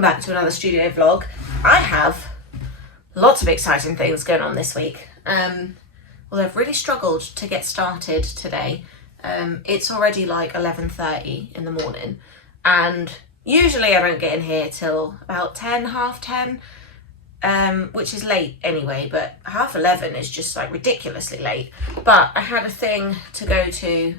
welcome back to another studio vlog. I have lots of exciting things going on this week. Well, I've really struggled to get started today. It's already like 11:30 in the morning, and usually I don't get in here till about 10, half 10, which is late anyway, but half 11 is just like ridiculously late. But I had a thing to go to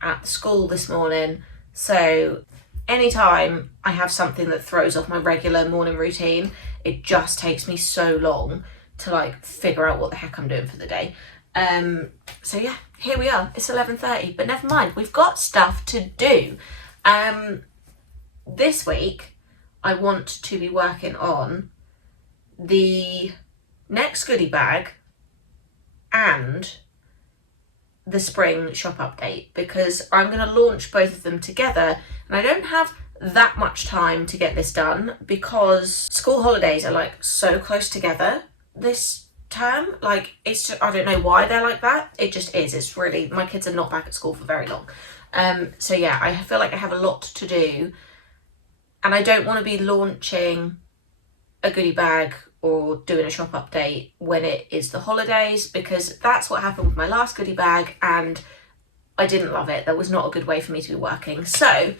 at the school this morning, so anytime I have something that throws off my regular morning routine, it just takes me so long to like figure out what the heck I'm doing for the day. So yeah, here we are. It's 11:30, but never mind. We've got stuff to do. This week, I want to be working on the next goodie bag and the spring shop update, because I'm going to launch both of them together, and I don't have that much time to get this done because school holidays are like so close together this term. Like, it's just, I don't know why they're like that. It just is. It's really, my kids are not back at school for very long. So yeah, I feel like I have a lot to do, and I don't want to be launching a goodie bag or doing a shop update when it is the holidays, because that's what happened with my last goodie bag and I didn't love it. That was not a good way for me to be working. So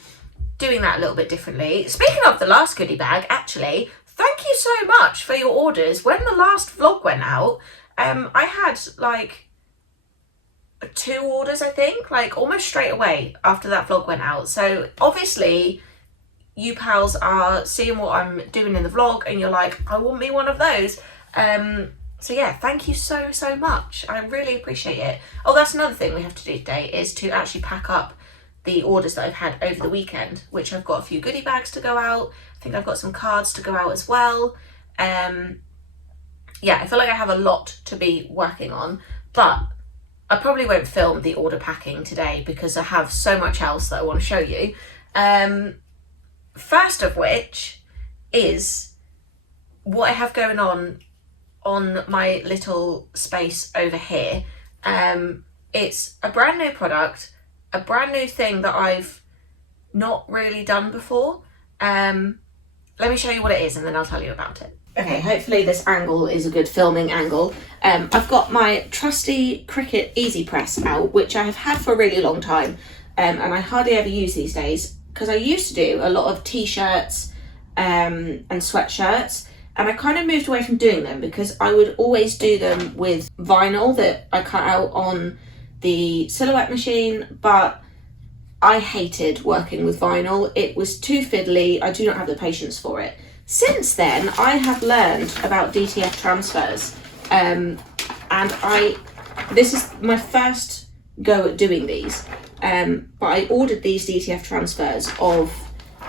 doing that a little bit differently. Speaking of the last goodie bag, actually, thank you so much for your orders. When the last vlog went out, I had like 2 orders, I think, like almost straight away after that vlog went out. So obviously you pals are seeing what I'm doing in the vlog and you're like, I want me one of those. So yeah, thank you so much. I really appreciate it. Oh, that's another thing we have to do today, is to actually pack up the orders that I've had over the weekend, which I've got a few goodie bags to go out. I think I've got some cards to go out as well. Yeah, I feel like I have a lot to be working on, but I probably won't film the order packing today because I have so much else that I want to show you. First of which is what I have going on my little space over here. It's a brand new product, a brand new thing that I've not really done before. Let me show you what it is and then I'll tell you about it. Okay, hopefully this angle is a good filming angle. I've got my trusty Cricut Easy Press out, which I have had for a really long time, and I hardly ever use these days, because I used to do a lot of t-shirts and sweatshirts, and I kind of moved away from doing them because I would always do them with vinyl that I cut out on the silhouette machine, but I hated working with vinyl. It was too fiddly. I do not have the patience for it. Since then, I have learned about DTF transfers, and this is my first go at doing these. But I ordered these DTF transfers of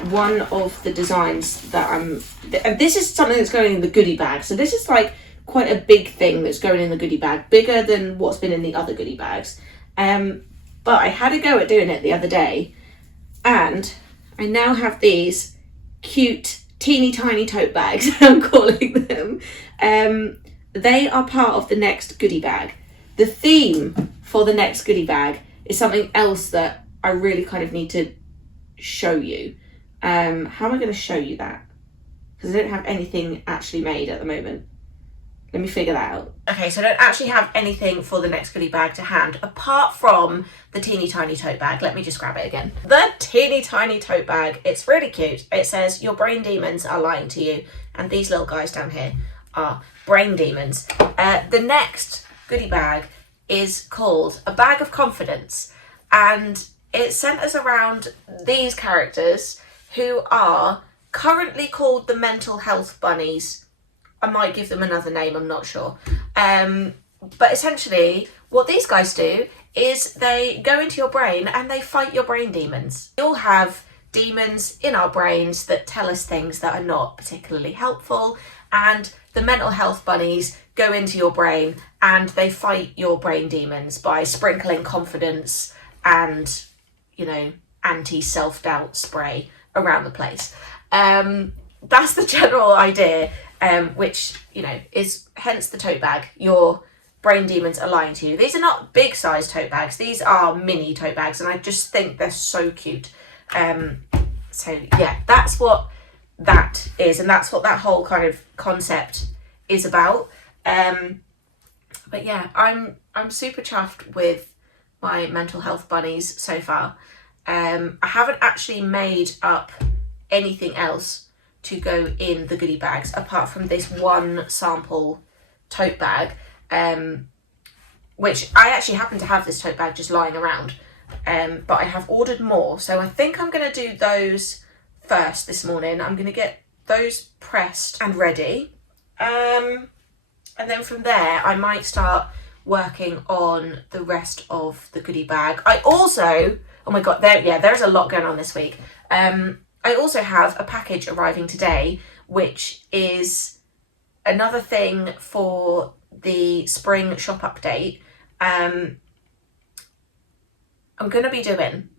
one of the designs that and this is something that's going in the goodie bag. So this is like quite a big thing that's going in the goodie bag, bigger than what's been in the other goodie bags. But I had a go at doing it the other day, and I now have these cute, teeny tiny tote bags, I'm calling them. They are part of the next goodie bag. The theme for the next goodie bag is something else that I really kind of need to show you. How am I going to show you that? Because I don't have anything actually made at the moment. Let me figure that out. Okay, so I don't actually have anything for the next goodie bag to hand, apart from the teeny tiny tote bag. Let me just grab it again. The teeny tiny tote bag. It's really cute. It says, your brain demons are lying to you. And these little guys down here are brain demons. The next goodie bag is called A Bag of Confidence, and it centers around these characters who are currently called the Mental Health Bunnies. I might give them another name, I'm not sure. But essentially what these guys do is they go into your brain and they fight your brain demons. We all have demons in our brains that tell us things that are not particularly helpful, and the Mental Health Bunnies go into your brain and they fight your brain demons by sprinkling confidence and, you know, anti-self-doubt spray around the place. That's the general idea, which, you know, is hence the tote bag. Your brain demons are lying to you. These are not big size tote bags. These are mini tote bags, and I just think they're so cute. So yeah, that's what that is, and that's what that whole kind of concept is about. But yeah, I'm super chuffed with my mental health bunnies so far. I haven't actually made up anything else to go in the goodie bags apart from this one sample tote bag, which I actually happen to have this tote bag just lying around, but I have ordered more, so I think I'm going to do those first this morning. I'm going to get those pressed and ready, and then from there I might start working on the rest of the goodie bag. I also, oh my god, there's a lot going on this week. I also have a package arriving today, which is another thing for the spring shop update. I'm going to be doing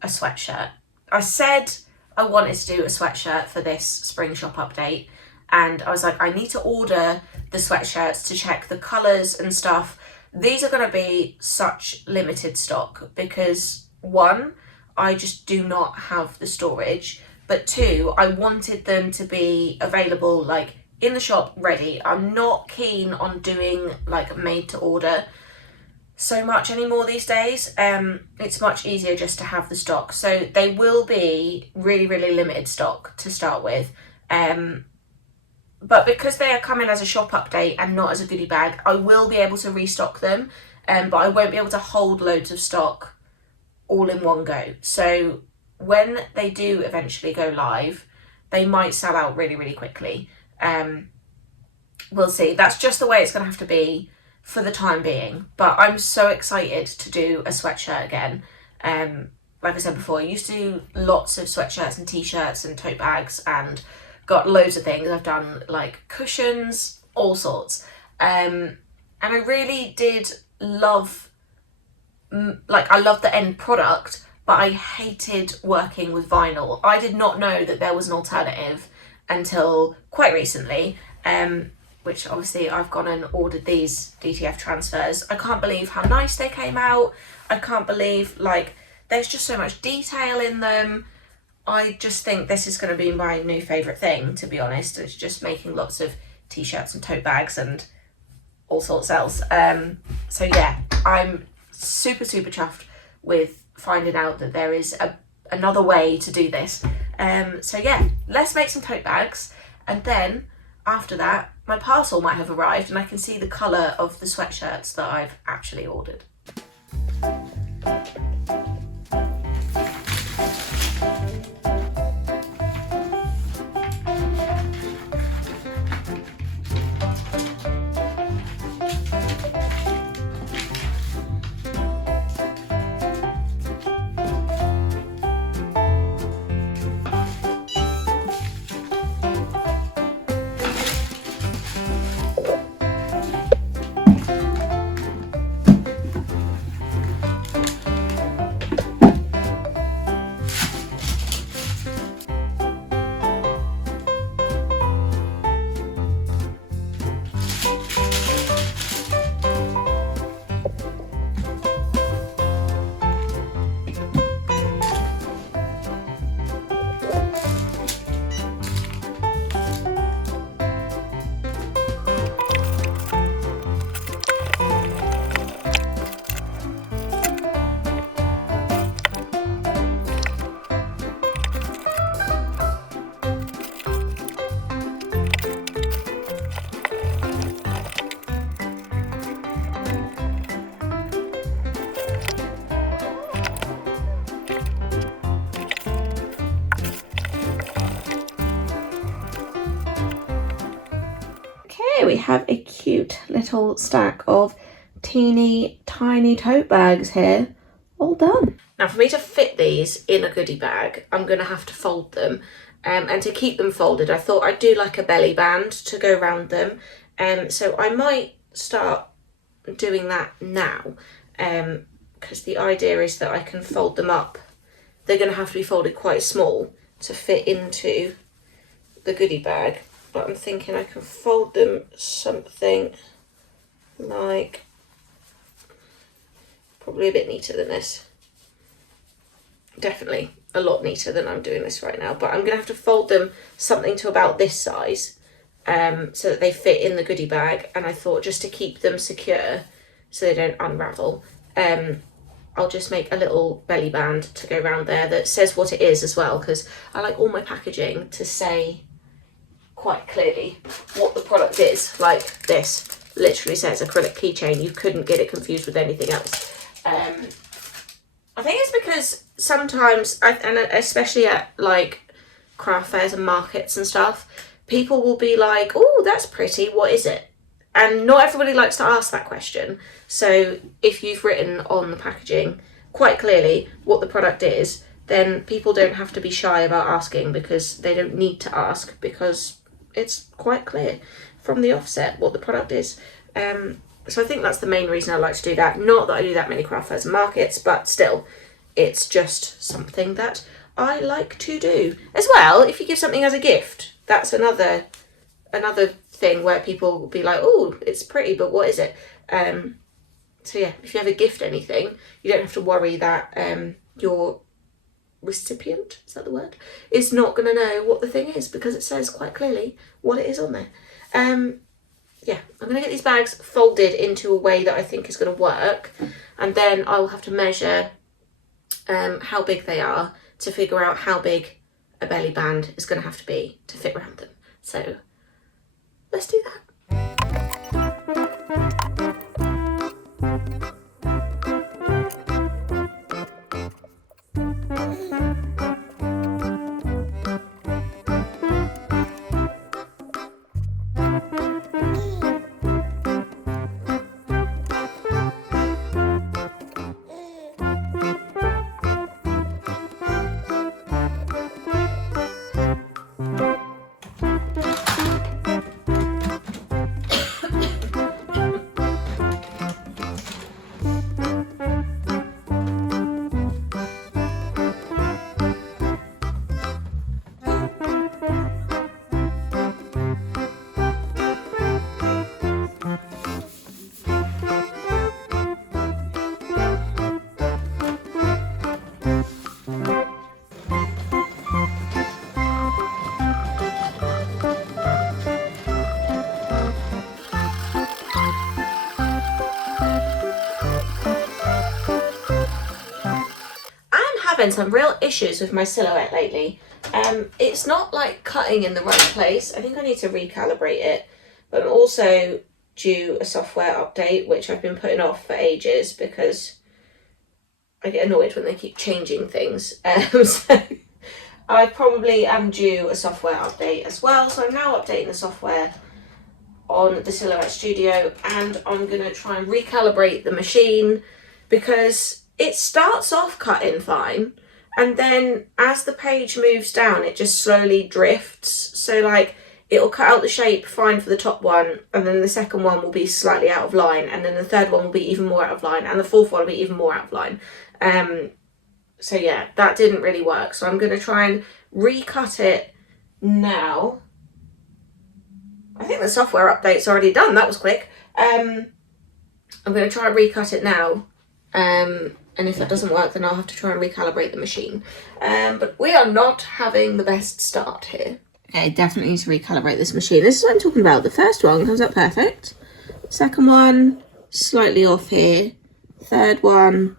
a sweatshirt. I said I wanted to do a sweatshirt for this spring shop update, and I was like, I need to order the sweatshirts to check the colours and stuff. These are going to be such limited stock because, one, I just do not have the storage, but two, I wanted them to be available like in the shop ready. I'm not keen on doing like made to order so much anymore these days. It's much easier just to have the stock, so they will be really limited stock to start with, but because they are coming as a shop update and not as a goodie bag, I will be able to restock them, but I won't be able to hold loads of stock all in one go. So when they do eventually go live, they might sell out really quickly. We'll see. That's just the way it's going to have to be for the time being, but I'm so excited to do a sweatshirt again. Like I said before, I used to do lots of sweatshirts and t-shirts and tote bags and got loads of things. I've done like cushions, all sorts, and I really did love, I loved the end product, but I hated working with vinyl. I did not know that there was an alternative until quite recently, which obviously I've gone and ordered these DTF transfers. I can't believe how nice they came out. I can't believe, like, there's just so much detail in them. I just think this is going to be my new favourite thing, to be honest. It's just making lots of t-shirts and tote bags and all sorts else. So yeah, I'm super chuffed with finding out that there is another way to do this. So yeah, let's make some tote bags, and then after that my parcel might have arrived and I can see the colour of the sweatshirts that I've actually ordered. We have a cute little stack of teeny tiny tote bags here, all done. Now for me to fit these in a goodie bag, I'm going to have to fold them, and to keep them folded I thought I'd do like a belly band to go around them, so I might start doing that now, because the idea is that I can fold them up. They're going to have to be folded quite small to fit into the goodie bag, but I'm thinking I can fold them something like, probably a bit neater than this. Definitely. a lot neater than I'm doing this right now, but I'm going to have to fold them something to about this size so that they fit in the goodie bag. And I thought, just to keep them secure so they don't unravel, I'll just make a little belly band to go around there that says what it is as well, because I like all my packaging to say quite clearly what the product is. Like this literally says acrylic keychain. You couldn't get it confused with anything else. I think it's because sometimes, and especially at like craft fairs and markets and stuff, people will be like, oh, that's pretty, what is it? And not everybody likes to ask that question. So if you've written on the packaging quite clearly what the product is, then people don't have to be shy about asking, because they don't need to ask, because it's quite clear from the offset what the product is. So I think that's the main reason I like to do that. Not that I do that many craft fairs and markets, but still, it's just something that I like to do. As well, if you give something as a gift, that's another thing where people will be like, oh, it's pretty, but what is it? So yeah, if you ever gift anything, you don't have to worry that your recipient, is that the word, is not going to know what the thing is, because it says quite clearly what it is on there. Yeah, I'm going to get these bags folded into a way that I think is going to work, and then I'll have to measure how big they are to figure out how big a belly band is going to have to be to fit around them. So let's do that. Some real issues with my silhouette lately. It's not like cutting in the right place. I think I need to recalibrate it, but I'm also due a software update, which I've been putting off for ages because I get annoyed when they keep changing things. So I probably am due a software update as well. So I'm now updating the software on the Silhouette Studio, and I'm going to try and recalibrate the machine, because it starts off cutting fine, and then as the page moves down, it just slowly drifts. So like, it'll cut out the shape fine for the top one, and then the second one will be slightly out of line, and then the third one will be even more out of line, and the fourth one will be even more out of line. So yeah, that didn't really work. So I'm going to try and recut it now. I think the software update's already done. That was quick. I'm going to try and recut it now. And if that doesn't work, then I'll have to try and recalibrate the machine. But we are not having the best start here. Okay, definitely need to recalibrate this machine. This is what I'm talking about. The first one comes up perfect. Second one, slightly off here. Third one,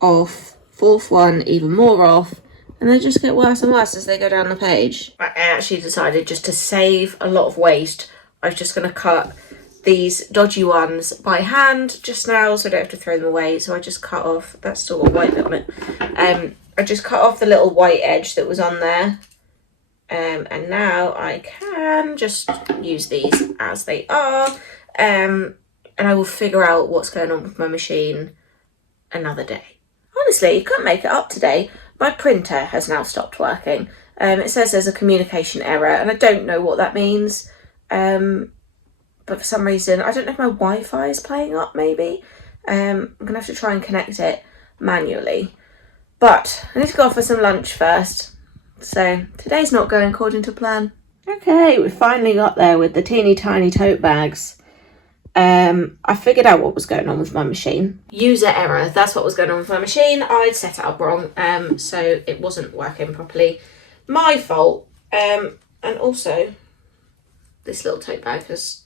off. Fourth one, even more off. And they just get worse and worse as they go down the page. I actually decided, just to save a lot of waste, I was just going to cut these dodgy ones by hand just now, so I don't have to throw them away. So I just cut off, that's still got white bit on it. I just cut off the little white edge that was on there. And now I can just use these as they are. And I will figure out what's going on with my machine another day. Honestly, you couldn't make it up today. My printer has now stopped working. It says there's a communication error, and I don't know what that means. But for some reason, I don't know if my Wi-Fi is playing up, maybe. I'm going to have to try and connect it manually. But I need to go off for some lunch first. So today's not going according to plan. Okay, we finally got there with the teeny tiny tote bags. I figured out what was going on with my machine. User error, that's what was going on with my machine. I'd set it up wrong, so it wasn't working properly. My fault. And also, this little tote bag has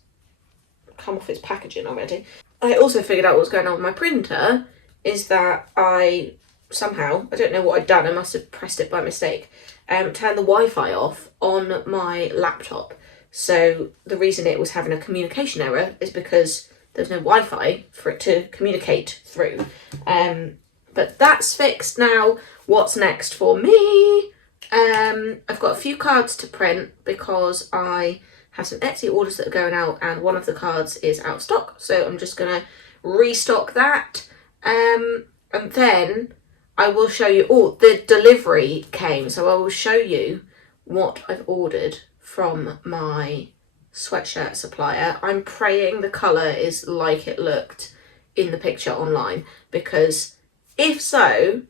come off its packaging already. I also figured out what was going on with my printer, is that I somehow, I don't know what I'd done, I must have pressed it by mistake, turned the Wi-Fi off on my laptop. So the reason it was having a communication error is because there's no Wi-Fi for it to communicate through. But that's fixed now. What's next for me? I've got a few cards to print because I have some Etsy orders that are going out and one of the cards is out of stock. So I'm just going to restock that. And then I will show you, oh, the delivery came. So I will show you what I've ordered from my sweatshirt supplier. I'm praying the colour is like it looked in the picture online, because if so,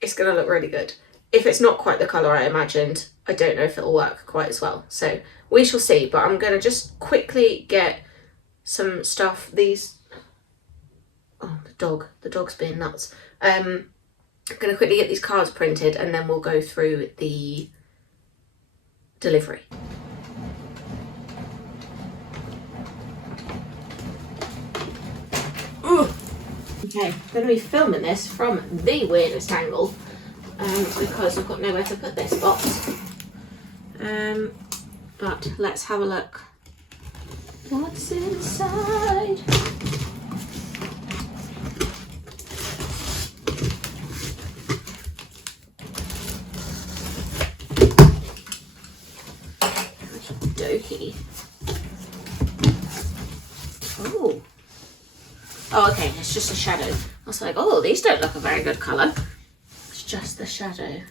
it's going to look really good. If it's not quite the colour I imagined, I don't know if it'll work quite as well. So we shall see, but I'm going to just quickly get some stuff. These, oh, the dog's being nuts. I'm going to quickly get these cards printed and then we'll go through the delivery. Ooh. Okay, I'm going to be filming this from the weirdest angle because I've got nowhere to put this box. But let's have a look. What's inside? Dokey. Oh. Oh, okay, it's just a shadow. I was like, oh, these don't look a very good colour. It's just the shadow.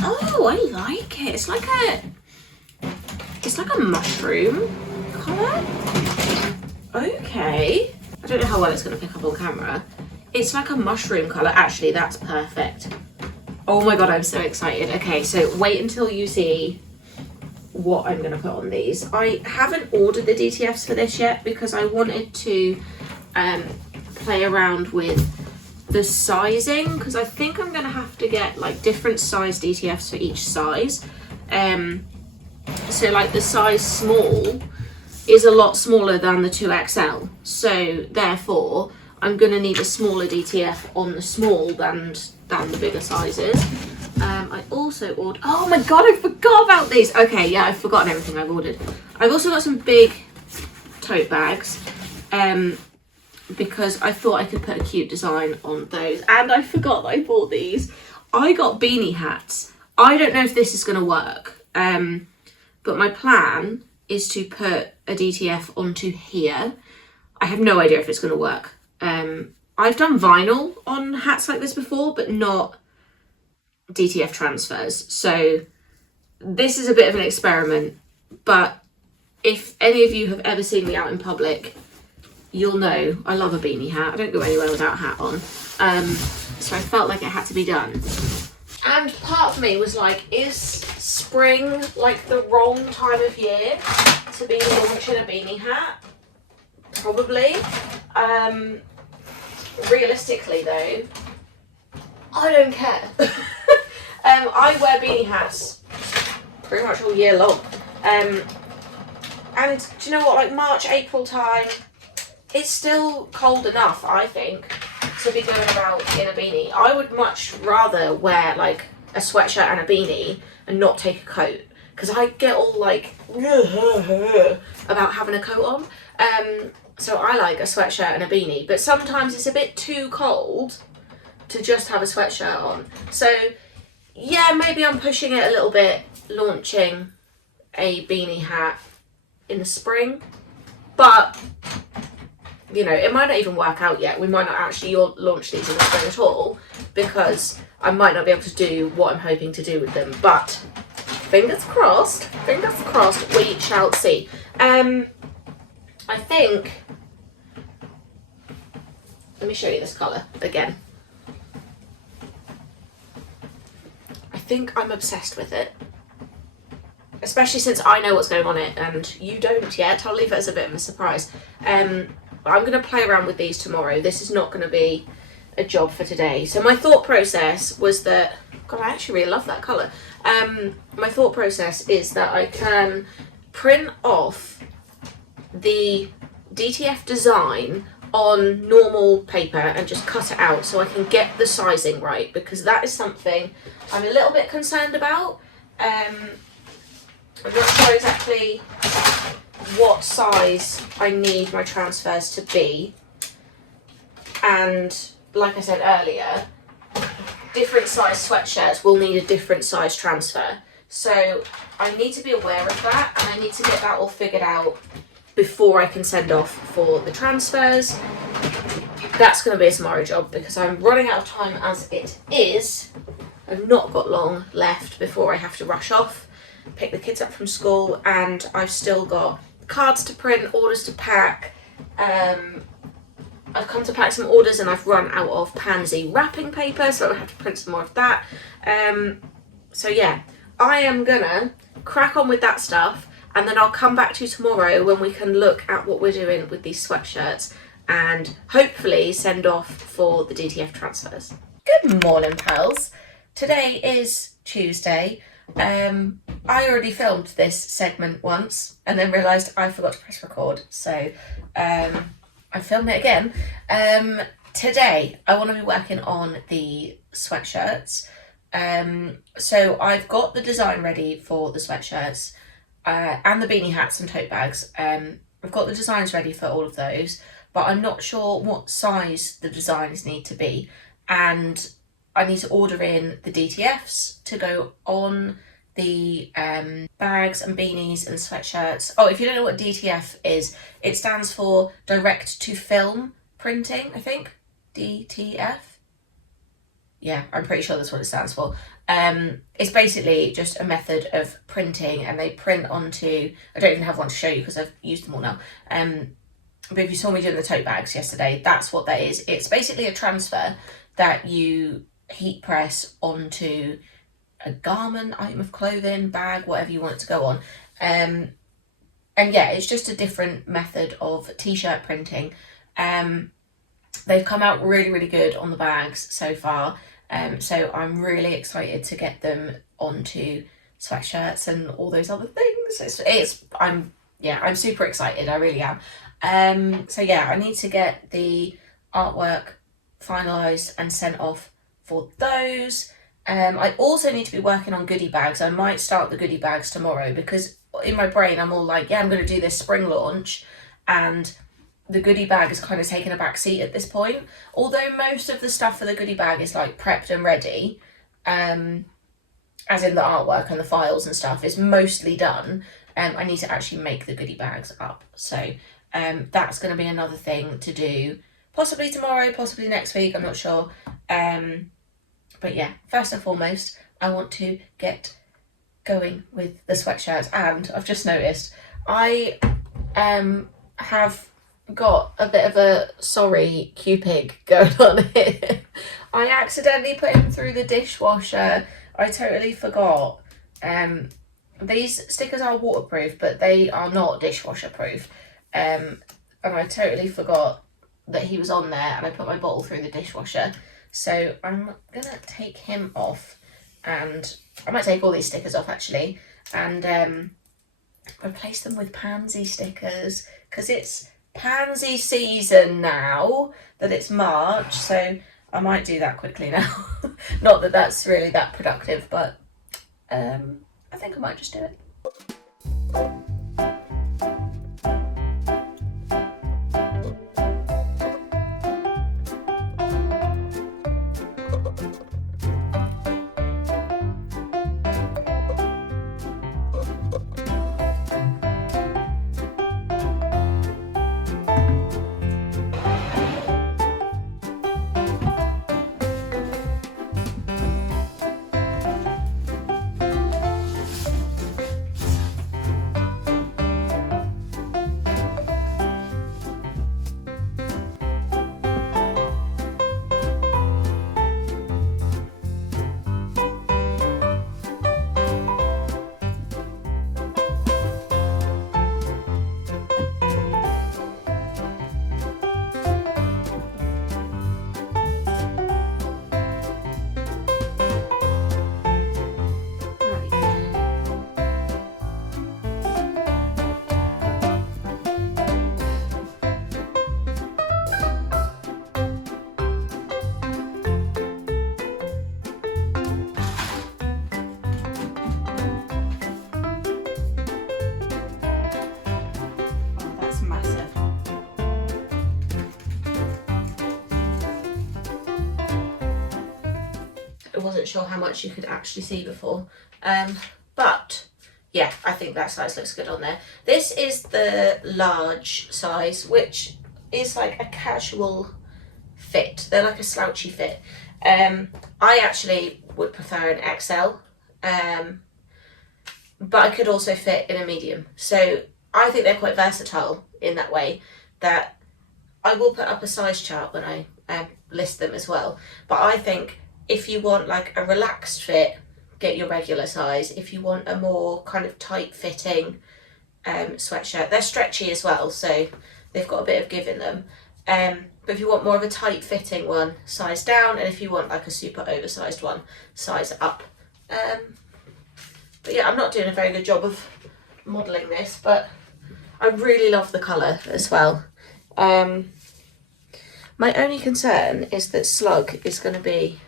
Oh, I like it. It's like a mushroom colour. Okay. I don't know how well it's going to pick up on camera. It's like a mushroom colour. Actually, that's perfect. Oh my god, I'm so excited. Okay, so wait until you see what I'm going to put on these. I haven't ordered the DTFs for this yet because I wanted to play around with the sizing, because I think I'm going to have to get like different size DTFs for each size. So like the size small is a lot smaller than the 2XL, so therefore I'm going to need a smaller DTF on the small than the bigger sizes. I also ordered, oh my god, I forgot about these. Okay, yeah, I've forgotten everything I've ordered. I've also got some big tote bags because I thought I could put a cute design on those, and I forgot that I bought these. I got beanie hats. I don't know if this is going to work, but my plan is to put a DTF onto here. I have no idea if it's going to work. I've done vinyl on hats like this before, but not DTF transfers. So this is a bit of an experiment, but if any of you have ever seen me out in public, you'll know I love a beanie hat. I don't go anywhere without a hat on. So I felt like it had to be done. And part of me was like, is spring like the wrong time of year to be launching a beanie hat? Probably. Realistically though, I don't care. I wear beanie hats pretty much all year long. And do you know what, like March, April time, it's still cold enough, I think, to be going about in a beanie. I would much rather wear like a sweatshirt and a beanie and not take a coat, because I get all like about having a coat on. So I like a sweatshirt and a beanie, but sometimes it's a bit too cold to just have a sweatshirt on. So yeah, maybe I'm pushing it a little bit, launching a beanie hat in the spring, but you know, it might not even work out yet. We might not actually launch these in the spring at all, because I might not be able to do what I'm hoping to do with them, but fingers crossed, we shall see. I think, let me show you this colour again. I think I'm obsessed with it. especially since I know what's going on it and you don't yet, I'll leave it as a bit of a surprise. I'm going to play around with these tomorrow. This is not going to be a job for today. So my thought process was that, God, I actually really love that colour. My thought process is that I can print off the DTF design on normal paper and just cut it out so I can get the sizing right, because that is something I'm a little bit concerned about. I'm not sure exactly what size I need my transfers to be, and like I said earlier, different size sweatshirts will need a different size transfer, so I need to be aware of that and I need to get that all figured out before I can send off for the transfers. That's going to be a tomorrow job because I'm running out of time as it is. I've not got long left before I have to rush off, pick the kids up from school, and I've still got cards to print, orders to pack. I've come to pack some orders and I've run out of pansy wrapping paper, so I'll have to print some more of that. So yeah, I am gonna crack on with that stuff, and then I'll come back to you tomorrow when we can look at what we're doing with these sweatshirts and hopefully send off for the DTF transfers. Good morning, pals. Today is Tuesday. I already filmed this segment once and then realised I forgot to press record, so I filmed it again. Today I want to be working on the sweatshirts. So I've got the design ready for the sweatshirts and the beanie hats and tote bags. I've got the designs ready for all of those, but I'm not sure what size the designs need to be, and I need to order in the DTFs to go on the bags and beanies and sweatshirts. Oh, if you don't know what DTF is, it stands for direct to film printing, I think. DTF? Yeah, I'm pretty sure that's what it stands for. It's basically just a method of printing, and they print onto, I don't even have one to show you because I've used them all now. But if you saw me doing the tote bags yesterday, that's what that is. It's basically a transfer that you heat press onto a garment, item of clothing, bag, whatever you want it to go on. And yeah, it's just a different method of t-shirt printing. They've come out really, really good on the bags so far. So I'm really excited to get them onto sweatshirts and all those other things. I'm super excited. I really am. So yeah, I need to get the artwork finalised and sent off for those. I also need to be working on goodie bags. I might start the goodie bags tomorrow because in my brain I'm all like, yeah, I'm going to do this spring launch, and the goodie bag is kind of taking a back seat at this point. Although most of the stuff for the goodie bag is like prepped and ready, as in the artwork and the files and stuff is mostly done. I need to actually make the goodie bags up. So that's going to be another thing to do, possibly tomorrow, possibly next week, I'm not sure. But yeah, first and foremost, I want to get going with the sweatshirts. And I've just noticed I have got a bit of a sorry Q-pig going on here. I accidentally put him through the dishwasher. I totally forgot. These stickers are waterproof, but they are not dishwasher proof. And I totally forgot that he was on there, and I put my bottle through the dishwasher. So I'm gonna take him off, and I might take all these stickers off actually, and replace them with pansy stickers, because it's pansy season now that it's March, so I might do that quickly now. Not that that's really that productive, but I think I might just do it. wasn't sure how much you could actually see before. But yeah, I think that size looks good on there. This is the large size, which is like a casual fit. They're like a slouchy fit. I actually would prefer an XL, but I could also fit in a medium. So I think they're quite versatile in that way, that I will put up a size chart when I list them as well. But I think if you want like a relaxed fit, get your regular size. If you want a more kind of tight fitting sweatshirt, they're stretchy as well, so they've got a bit of give in them. But if you want more of a tight fitting one, size down, and if you want like a super oversized one, size up. But yeah, I'm not doing a very good job of modelling this, but I really love the colour as well. My only concern is that Slug is going to be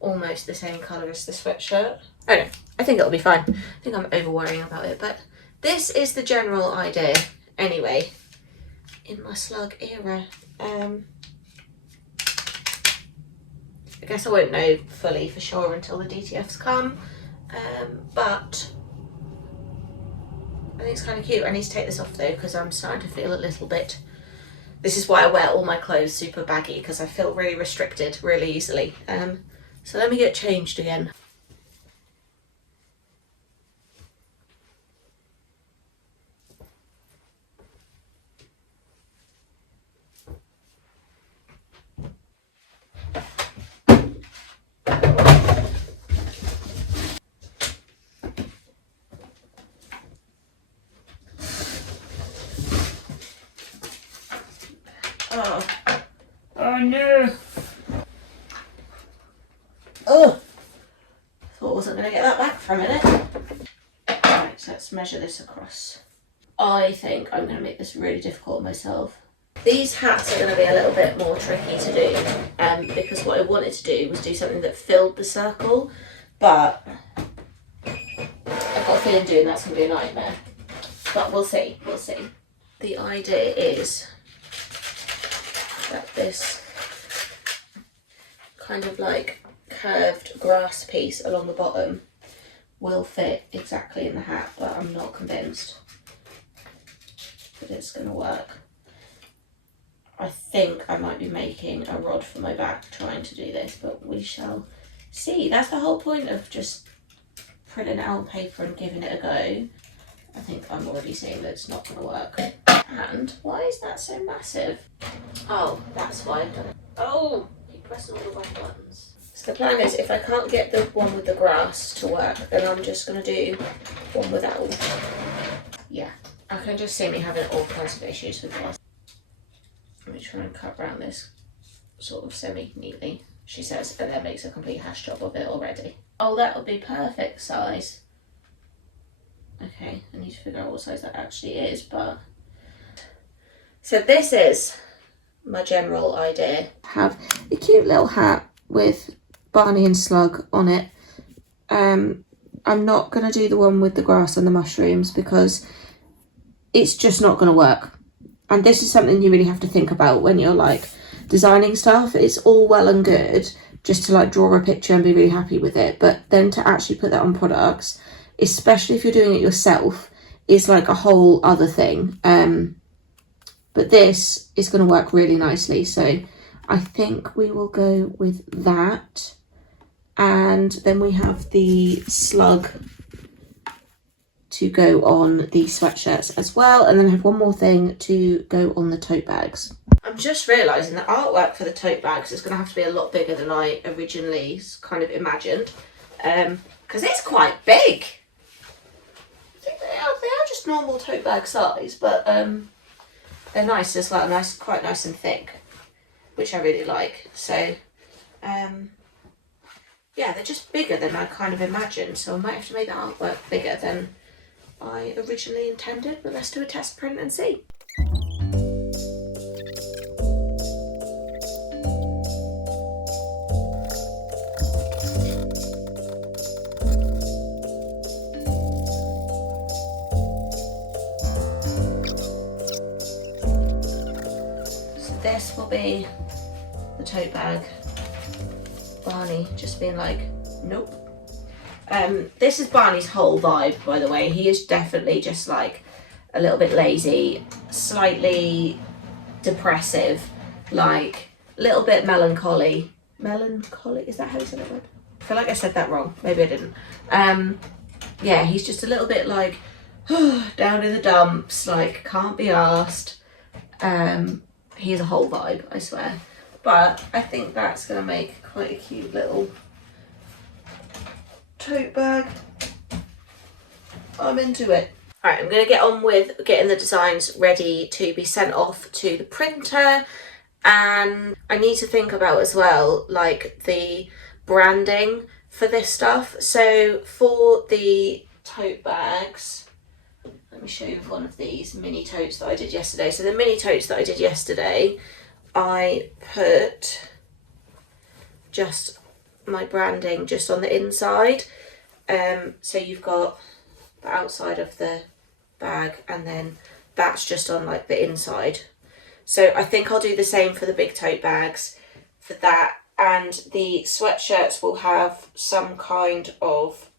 almost the same colour as the sweatshirt. Oh no, I think it'll be fine. I think I'm over worrying about it, but this is the general idea anyway in my Slug era. I guess I won't know fully for sure until the DTFs come, but I think it's kind of cute. I need to take this off though because I'm starting to feel a little bit, this is why I wear all my clothes super baggy, because I feel really restricted really easily. So let me get changed again. Oh no! Oh! Thought I wasn't going to get that back for a minute. Right, so let's measure this across. I think I'm going to make this really difficult myself. These hats are going to be a little bit more tricky to do, because what I wanted to do was do something that filled the circle, but I've got a feeling doing that's going to be a nightmare. But we'll see, we'll see. The idea is that this kind of like curved grass piece along the bottom will fit exactly in the hat, but I'm not convinced that it's going to work. I think I might be making a rod for my back trying to do this, but we shall see. That's the whole point of just printing it out on paper and giving it a go. I think I'm already seeing that it's not going to work. And why is that so massive? Oh, that's why I've done it. Oh, keep pressing all the wrong buttons. So the plan is, if I can't get the one with the grass to work, then I'm just going to do one without. Yeah, I can just see me having all kinds of issues with grass. Let me try and cut around this sort of semi-neatly, she says, and then makes a complete hash job of it already. Oh, that'll be perfect size. Okay, I need to figure out what size that actually is, but... So this is my general idea. Have a cute little hat with Barney and Slug on it. I'm not going to do the one with the grass and the mushrooms because it's just not going to work. And this is something you really have to think about when you're like designing stuff. It's all well and good just to like draw a picture and be really happy with it, but then to actually put that on products, especially if you're doing it yourself, is like a whole other thing. But this is going to work really nicely, so I think we will go with that. And then we have the Slug to go on the sweatshirts as well, and then I have one more thing to go on the tote bags. I'm just realising the artwork for the tote bags is going to have to be a lot bigger than I originally kind of imagined, because it's quite big. I think they are just normal tote bag size, but they're nice as well, quite nice and thick, which I really like. So yeah, they're just bigger than I kind of imagined, so I might have to make the artwork bigger than I originally intended, but let's do a test print and see. So this will be the tote bag Barney just being like, nope. This is Barney's whole vibe, by the way. He is definitely just like a little bit lazy, slightly depressive, like a little bit melancholy. Melancholy, is that how you said that word? I feel like I said that wrong. Maybe I didn't. Yeah, he's just a little bit like down in the dumps, like can't be arsed. He's a whole vibe, I swear. But I think that's gonna make quite a cute little tote bag. I'm into it. Alright, I'm gonna get on with getting the designs ready to be sent off to the printer, and I need to think about as well like the branding for this stuff. So for the tote bags, let me show you one of these mini totes that I did yesterday. So the mini totes that I did yesterday, I put just my branding just on the inside. So you've got the outside of the bag and then that's just on like the inside. So I think I'll do the same for the big tote bags for that, and the sweatshirts will have some kind of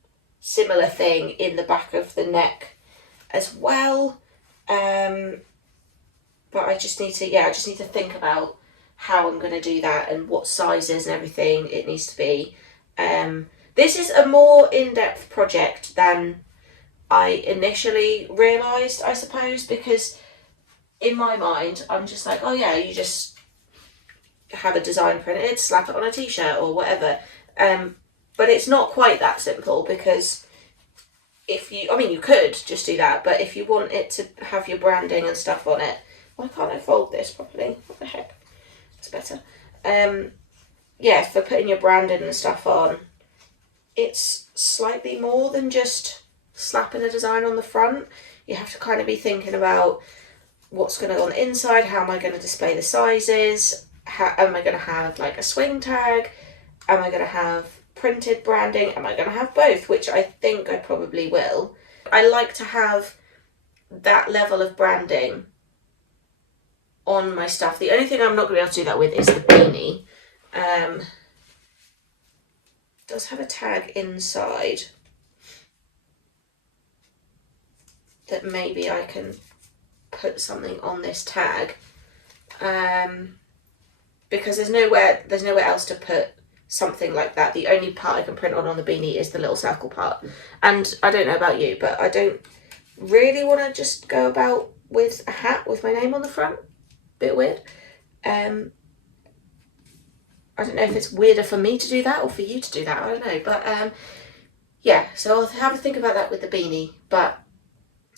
similar thing in the back of the neck as well. But I just need to think about how I'm going to do that and what sizes and everything it needs to be. This is a more in-depth project than I initially realised, I suppose, because in my mind I'm just like, oh yeah, you just have a design printed, slap it on a t-shirt or whatever. But it's not quite that simple, because you could just do that, but if you want it to have your branding and stuff on it, why can't I fold this properly? What the heck? That's better. Yeah, for putting your branding and stuff on, it's slightly more than just slapping a design on the front. You have to kind of be thinking about what's going to go on the inside, how am I going to display the sizes, how am I going to have like a swing tag, am I going to have printed branding, am I going to have both, which I think I probably will. I like to have that level of branding on my stuff. The only thing I'm not going to be able to do that with is the beanie. It does have a tag inside that maybe I can put something on this tag, because there's nowhere else to put something like that. The only part I can print on the beanie is the little circle part, and I don't know about you, but I don't really want to just go about with a hat with my name on the front. Bit weird. I don't know if it's weirder for me to do that or for you to do that, I don't know, but yeah, so I'll have a think about that with the beanie, but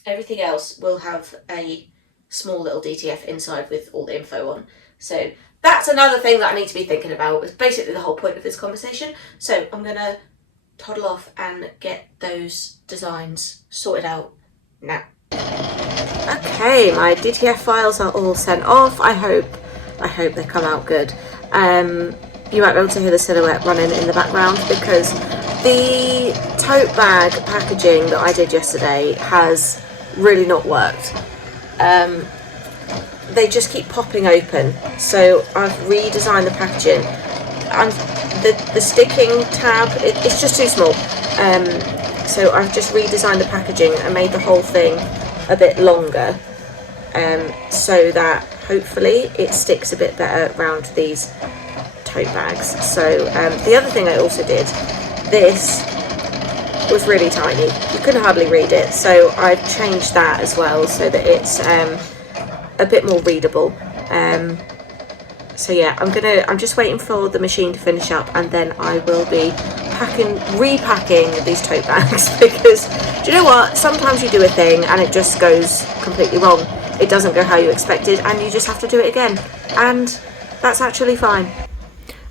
everything else will have a small little DTF inside with all the info on. So that's another thing that I need to be thinking about. It's basically the whole point of this conversation. So I'm going to toddle off and get those designs sorted out now. Okay, my DTF files are all sent off. I hope they come out good. You might be able to hear the silhouette running in the background because the tote bag packaging that I did yesterday has really not worked. They just keep popping open, so I've redesigned the packaging, and the sticking tab, it's just too small, so I've just redesigned the packaging and made the whole thing a bit longer, so that hopefully it sticks a bit better around these tote bags. So the other thing I also did, this was really tiny, you couldn't hardly read it, so I've changed that as well so that it's a bit more readable. So yeah, I'm just waiting for the machine to finish up, and then I will be repacking these tote bags because do you know what, sometimes you do a thing and it just goes completely wrong. It doesn't go how you expected and you just have to do it again, and that's actually fine.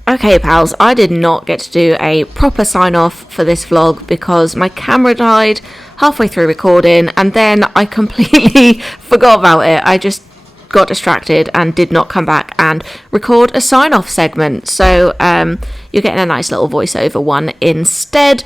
Okay pals, I did not get to do a proper sign off for this vlog because my camera died halfway through recording and then I completely forgot about it. I just got distracted and did not come back and record a sign off segment, so you're getting a nice little voiceover one instead.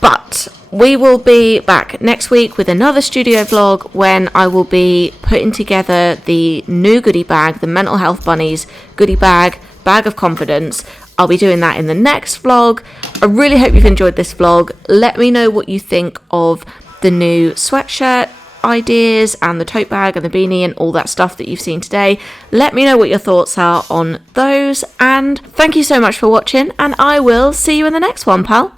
But we will be back next week with another studio vlog when I will be putting together the new goodie bag, the Mental Health Bunnies goodie bag of confidence. I'll be doing that in the next vlog. I really hope you've enjoyed this vlog. Let me know what you think of the new sweatshirt ideas and the tote bag and the beanie and all that stuff that you've seen today. Let me know what your thoughts are on those, and thank you so much for watching, and I will see you in the next one, pal.